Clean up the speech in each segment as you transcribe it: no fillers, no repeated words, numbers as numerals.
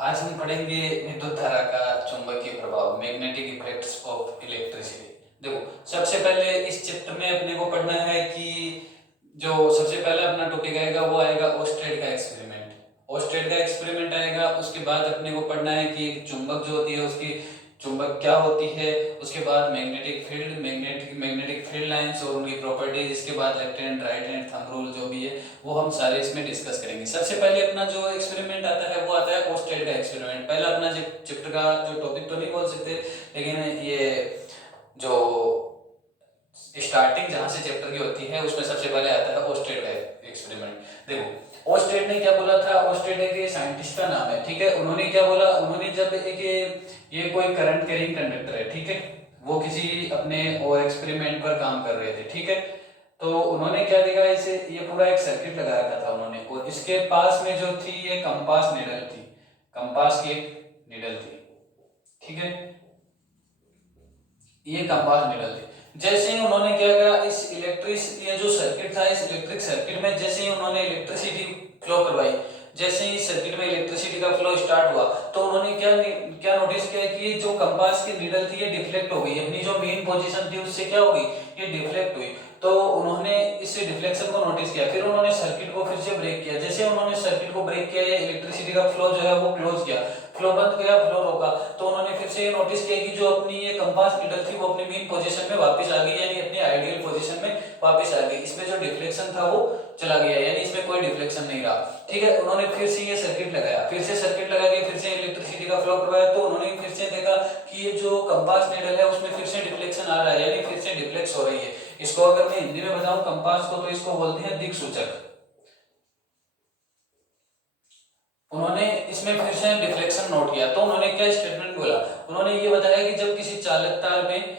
आज हम पढ़ेंगे विद्युत धारा का चुंबकीय प्रभाव, मैग्नेटिक इफेक्ट्स ऑफ इलेक्ट्रिसिटी। देखो, सबसे पहले इस चैप्टर में अपने को पढ़ना है कि जो सबसे पहला अपना टॉपिक आएगा वो आएगा ऑस्टेड का एक्सपेरिमेंट। ऑस्टेड का एक्सपेरिमेंट आएगा, उसके बाद अपने को पढ़ना है कि एक चुंबक जो होती है उसकी चुंबक क्या होती है, उसके बाद magnetic field, magnetic field lines और उनकी प्रॉपर्टीज, इसके बाद left hand right hand thumb rule जो भी है वो हम सारे इसमें डिस्कस करेंगे। सबसे पहले अपना जो एक्सपेरिमेंट आता है वो आता है ऑस्टेड का एक्सपेरिमेंट। पहला अपना चैप्टर का जो टॉपिक तो नहीं बोल सकते, लेकिन ये जो स्टार्टिंग जहां से चैप्टर की होती है उसमें सबसे पहले आता है ऑस्टेड का एक्सपेरिमेंट। देखो, ऑस्टेड ने क्या बोला था, ऑस्टेड एक साइंटिस्ट का नाम है, ठीक है। उन्होंने क्या बोला, उन्होंने जब एक ये कोई करंट कैरिंग कंडक्टर है, ठीक है, वो किसी अपने और एक्सपेरिमेंट पर काम कर रहे थे, ठीक है। तो उन्होंने क्या देखा, इसे ये पूरा एक सर्किट लगा रखा था उन्होंने, और इसके पास में जो थी ये कंपास निडल थी, कंपास की एक निडल थी, ठीक है, ये कंपास निडल थी। जैसे ही उन्होंने क्या करा, इस इलेक्ट्रिक ये जो सर्किट था, इस इलेक्ट्रिक सर्किट में जैसे ही उन्होंने इलेक्ट्रिसिटी फ्लो करवाई, जैसे ही सर्किट में इलेक्ट्रिसिटी का फ्लो स्टार्ट हुआ, तो उन्होंने क्या नोटिस किया कि जो कंपास की नीडल थी ये डिफ्लेक्ट हो गई, अपनी जो मेन पोजीशन थी उससे क्या हो गई, ये डिफ्लेक्ट हुई। तो उन्होंने इस डिफ्लेक्शन को नोटिस किया, फिर उन्होंने सर्किट को फिर से ब्रेक किया। जैसे उन्होंने सर्किट को ब्रेक किया, इलेक्ट्रिसिटी का फ्लो जो है वो क्लोज किया, फ्लो बंद किया, फ्लो रोका, तो उन्होंने फिर से ये नोटिस किया कि जो अपनी ये कंपास नीडल थी वो अपनी मेन पोजीशन में वापस आ गई, यानी अपनी आइडियल पोजीशन में वापस आ गई। इसमें जो डिफ्लेक्शन था वो चला गया, यानी इसमें कोई डिफ्लेक्शन नहीं रहा, ठीक है। उन्होंने फिर से ये सर्किट लगाया, फिर से सर्किट लगा के फिर से इलेक्ट्रिसिटी का फ्लो करवाया, तो उन्होंने फिर से देखा कि ये जो कंपास नीडल है उसमें फिर से डिफ्लेक्शन आ रहा है, यानी फिर से डिफ्लेक्स हो रही है। इसको अगर मैं हिंदी में बताऊं कंपास को, तो इसको बोलते हैं दिक्सूचक। उन्होंने इसमें फिर से डिफ्लेक्शन नोट किया, तो उन्होंने क्या स्टेटमेंट बोला, उन्होंने ये बताया कि जब किसी चालक तार में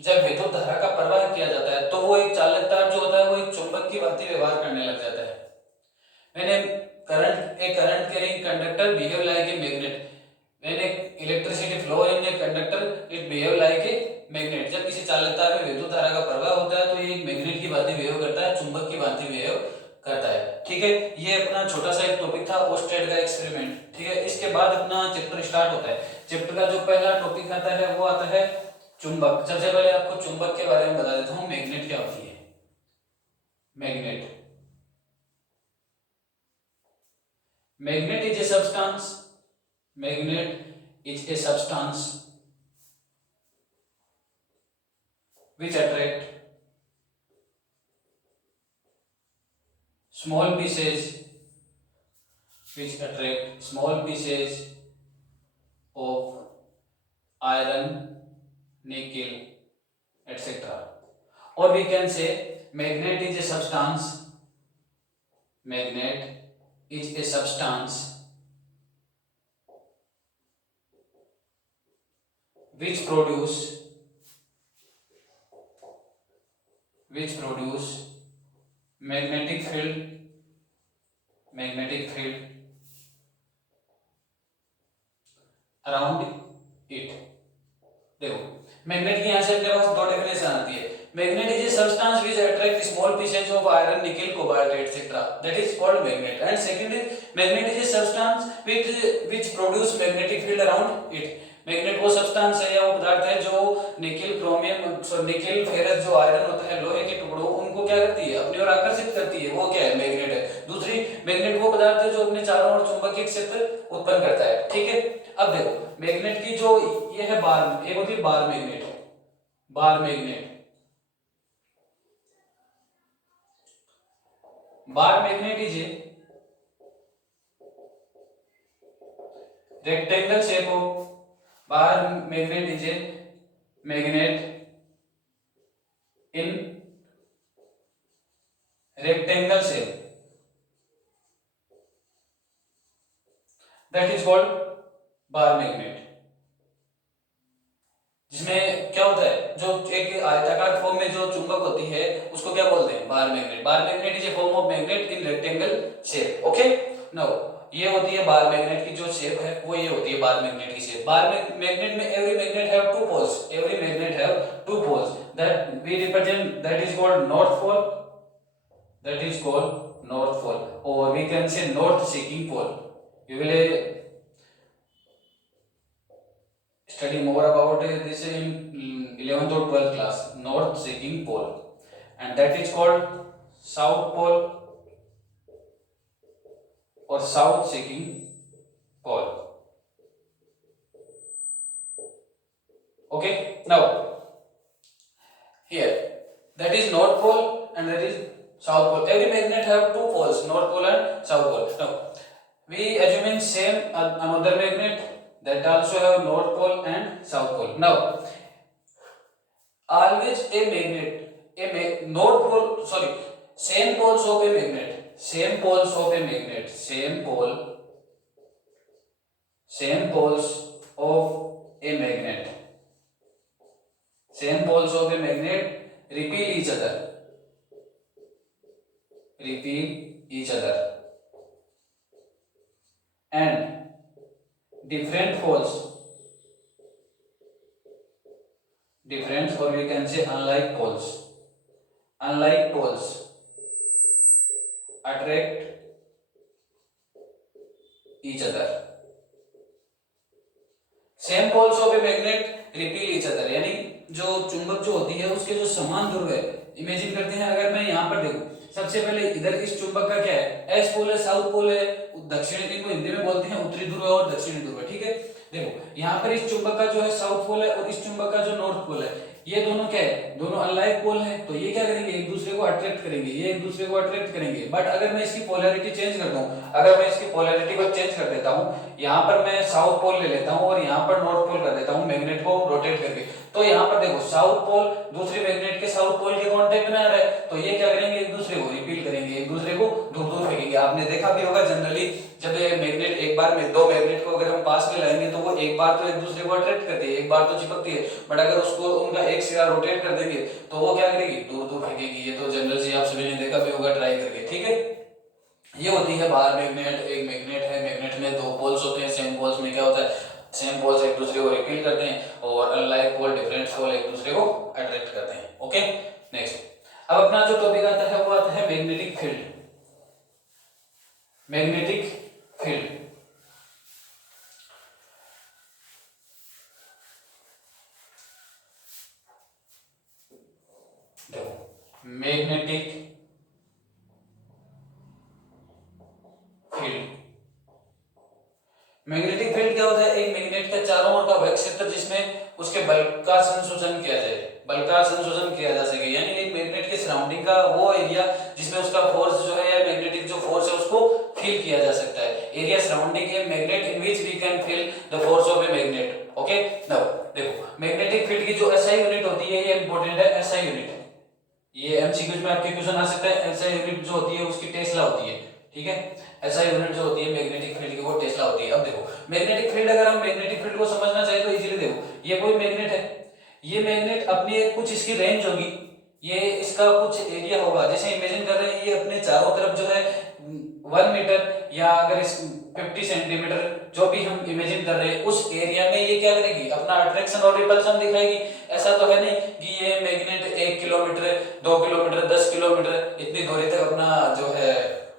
जब विद्युत धारा का प्रवाह किया जाता है तो वो एक चालक तार जो होता है वो एक चुंबक की भांति व्यवहार करने लग जाता है। मैंने current carrying conductor behave like a magnet, when electricity flow in a conductor it behave like a magnet। जब किसी चालक तार में विद्युत धारा का प्रवाह होता है तो ये एक मैग्नेट की भांति बिहेव करता है, चुंबक की भांति बिहेव करता है, ठीक है। ये अपना छोटा सा एक टॉपिक था ओस्टेड का एक्सपेरिमेंट, ठीक है। इसके बाद अपना चैप्टर स्टार्ट होता है। चैप्टर का जो पहला टॉपिक आता है वो आता है चुंबक। सबसे पहले आपको चुंबक के बारे में बता देता हूँ, मैग्नेट क्या होती है। Magnet, magnet is a substance, magnet is a substance which attract small pieces, which attract small pieces of iron, nickel, etc. Or we can say magnet is a substance, magnet is a substance which produce magnetic field, magnetic field around it। देखो, magnet की यहां से अपने पास दो definition आती है। Magnet is a substance which attract small pieces of iron, nickel, cobalt etcetera, that is called magnet. And second is magnet is a substance which produce magnetic field around it. Magnet वो सब्सटेंस है या वो पदार्थ है जो निकल, chromium, निकल, फेरस, जो आयरन होता है, लोहे के टुकड़ों, उनको क्या करती है, अपनी ओर आकर्षित करती है, वो क्या है, मैग्नेट है। दूसरी, मैग्नेट वो पदार्थ है जो अपने चारों ओर चुंबकीय क्षेत्र उत्पन्न करता है, ठीक है। अब देखो, मैग्नेट की जो ये है बार, एक होती है bar magnet, bar magnet, bar magnet is a rectangle shape of, bar magnet is A magnet in rectangle shape, that is called bar magnet. जिसमें क्या होता है, जो एक आयताकार फॉर्म में जो चुंबक होती है उसको क्या बोलते हैं, bar magnet. Bar magnet is A form of magnet in rectangle shape, okay. Now ये होती है बार मैग्नेट की जो शेप है, वो ये होती है बार मैग्नेट की शेप। बार मैग्नेट में every magnet have two poles, every magnet have two poles, that we represent, that is called north pole, that is called north pole, और we can say north seeking pole. You will study more about this in 11th or 12th class, north seeking pole, and that is called south pole or south seeking pole. Okay, now here that is north pole and that is south pole. Every magnet have two poles, north pole and south pole. Now we assuming same another magnet that also have north pole and south pole. Now always a magnet, north pole, sorry, same poles of a magnet, same poles of a magnet, same poles of a magnet, same poles of a magnet repel each other, and different poles, different, or we can say unlike poles attract each other. Same poles of a magnet repel each other, यानी जो चुंबक जो होती है उसके जो समान ध्रुव है, इमेजिन करते हैं अगर मैं यहाँ पर देखूं, सबसे पहले इधर इस चुंबक का क्या है, एस पोल है, साउथ पोल है, दक्षिणी, इनको हिंदी में बोलते हैं उत्तरी ध्रुव और दक्षिणी ध्रुव, ठीक है। देखो यहाँ पर इस चुंबक का जो है साउथ पोल है और इस चुंबक का जो नॉर्थ पोल है, ये दोनों क्या है, दोनों अनलाइक पोल है, तो ये क्या करेंगे, एक दूसरे को अट्रैक्ट करेंगे, ये एक दूसरे को अट्रैक्ट करेंगे। बट अगर मैं इसकी पोलैरिटी चेंज कर दूं, अगर मैं इसकी पोलैरिटी को चेंज कर देता हूं, यहाँ पर मैं साउथ पोल ले लेता हूं और यहाँ पर नॉर्थ पोल कर देता हूं मैग्नेट को रोटेट करके, तो यहाँ पर देखो साउथ पोल दूसरी मैग्नेट के साउथ पोल के कांटेक्ट में आ रहा है, तो ये क्या करेंगे, एक दूसरे को रिपील करेंगे, एक दूसरे को दूर दूर फेंकेंगे। आपने देखा भी होगा जनरली जब ये मैग्नेट एक बार में दो मैग्नेट को अगर हम पास में लाएंगे तो वो एक बार तो एक दूसरे को अट्रैक्ट करती है, एक बार तो चिपकती है, बट अगर उसको उनका एक सिरा रोटेट कर देंगे तो वो क्या करेगी, दूर दूर फेंकेगी। ये तो जनरल से आप सभी ने देखा भी होगा ट्राई करके, ठीक है। ये होती है बाहर मैग्नेट, एक मैग्नेट है, मैग्नेट में दो पोल्स होते हैं, सेम पोल्स में क्या होता है, सेम पोल्स एक दूसरे को रिपील करते हैं और अनलाइक पोल डिफरेंट पोल एक दूसरे को अट्रैक्ट करते हैं। ओके, नेक्स्ट अब अपना जो टॉपिक आता है वो आता है मैग्नेटिक फील्ड। मैग्नेटिक फील्ड, देखो मैग्नेटिक फील्ड, मैग्नेटिक फील्ड क्या होता है, एक मैग्नेट के चारों ओर का वह क्षेत्र जिसमें उसके बल का संशोधन किया जाए, बल का संशोधन किया जा सके, यानी एक मैग्नेट के सराउंडिंग का वो एरिया जिसमें उसका फोर्स जो है, मैग्नेटिक जो फोर्स है उसको फील किया जा सकता है, area surrounding a magnet in which we can feel the force of a magnet. Okay, now देखो मैग्नेटिक फील्ड की जो एसआई यूनिट होती है, ये इंपॉर्टेंट है, एसआई यूनिट, ये एमसीक्यूज में आपके क्वेश्चन आ सकता है। एसआई यूनिट जो होती है उसकी टेस्ला होती है, ठीक है, एसआई यूनिट जो होती है मैग्नेटिक फील्ड की वो टेस्ला होती है। अब देखो मैग्नेटिक फील्ड, अगर हम मैग्नेटिक फील्ड को समझना चाहे तो इजीली देखो, ये कोई मैग्नेट है, ये मैग्नेट अपनी एक कुछ इसकी रेंज होगी, ये इसका कुछ एरिया होगा, जैसे इमेजिन कर रहे हैं ये अपने चारों तरफ जो है 1 मीटर या अगर इस 50 सेंटीमीटर जो भी हम इमेजिन कर रहे हैं उस एरिया में ये क्या करेगी, अपना अट्रैक्शन और रिपल्शन दिखाएगी। ऐसा तो है नहीं कि ये मैग्नेट 1 किलोमीटर 2 किलोमीटर 10 किलोमीटर इतनी दूरी तक अपना जो है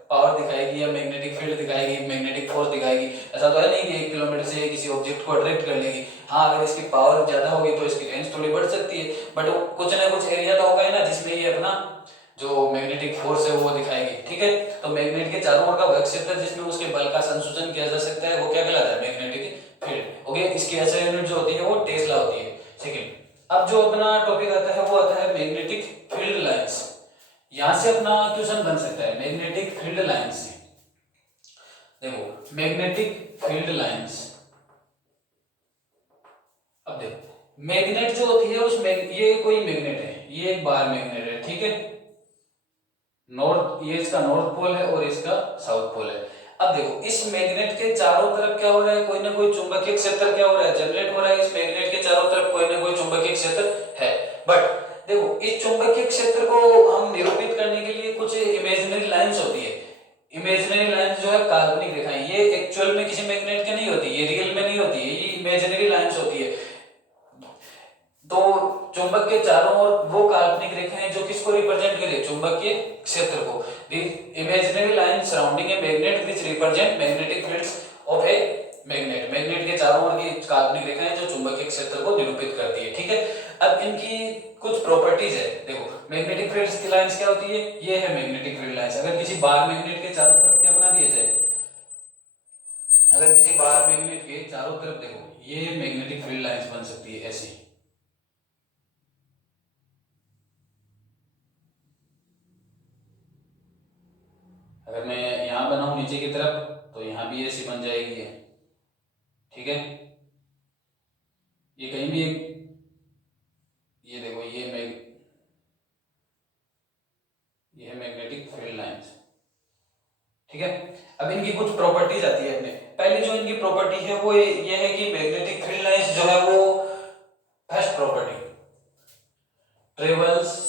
पावर दिखाएगी या मैग्नेटिक फील्ड दिखाएगी, मैग्नेटिक फोर्स दिखाएगी। ऐसा तो है नहीं कि 1 किलोमीटर से किसी ऑब्जेक्ट को अट्रैक्ट कर लेगी। हाँ, अगर इसकी पावर ज्यादा होगी तो इसकी रेंज थोड़ी बढ़ सकती है, बट कुछ ना कुछ एरिया तो होगा ही ना जिसमें ये अपना जो मैग्नेटिक फोर्स है वो दिखाएगी, ठीक है। तो मैग्नेट के चारों ओर का वह क्षेत्र जिसमें उसके बल का संशोधन किया जा सकता है वो क्या कहलाता है, मैग्नेटिक फील्ड। ओके, इसकी एसआई यूनिट जो होती है वो टेस्ला होती है। सेकंड, अब जो अपना टॉपिक आता है वो आता है मैग्नेटिक फील्ड लाइंस। यहां से अपना क्वेश्चन बन सकता है मैग्नेटिक फील्ड लाइंस से। देखो मैग्नेटिक फील्ड लाइंस, अब देखो मैग्नेट जो होती है उसमें ये कोई मैग्नेट है, ये एक बार मैग्नेट है, ठीक है, नॉर्थ, ये इसका नॉर्थ पोल है और इसका साउथ पोल है। अब देखो इस मैग्नेट के चारों तरफ क्या हो रहा है, कोई ना कोई चुंबकीय क्षेत्र क्या हो रहा है, जनरेट हो रहा है। इस मैग्नेट के चारों तरफ कोई ना कोई चुंबकीय क्षेत्र है, बट देखो इस चुंबकीय क्षेत्र को हम निरूपित करने के लिए कुछ इमेजिनरी लाइंस होती है। इमेजिनरी लाइंस जो है काल्पनिक रेखाएं, ये एक्चुअल में किसी मैग्नेट के नहीं होती, ये रियल में नहीं होती है, ये इमेजिनरी लाइंस होती है। तो चुंबक के चारों ओर वो काल्पनिक रेखाएं जो किसको रिप्रेजेंट करे, चुंबकीय क्षेत्र को। The imaginary line surrounding a magnet which represent magnetic fields of a magnet. Magnet के चारों ओर की काल्पनिक रेखाएं जो चुंबकीय क्षेत्र को निरूपित करती है। ठीक है, अब इनकी कुछ प्रॉपर्टीज है। देखो मैग्नेटिक फील्ड की लाइंस क्या होती है, ये है मैग्नेटिक फील्ड लाइंस। अगर किसी बार मैग्नेट के चारों तरफ क्या बना दिया जाए, अगर किसी बार मैग्नेट के चारों तरफ देखो ये मैग्नेटिक फील्ड लाइंस बन सकती है ऐसी। अगर मैं यहां बनाऊं नीचे की तरफ तो यहां भी ऐसी बन जाएगी है। ठीक है, ये कहीं भी एक, ये देखो ये है मैग्नेटिक फील्ड लाइंस। ठीक है, अब इनकी कुछ प्रॉपर्टीज आती है अपने। पहली जो इनकी प्रॉपर्टी है वो ये है कि मैग्नेटिक फील्ड लाइंस जो है वो फर्स्ट प्रॉपर्टी ट्रेवल्स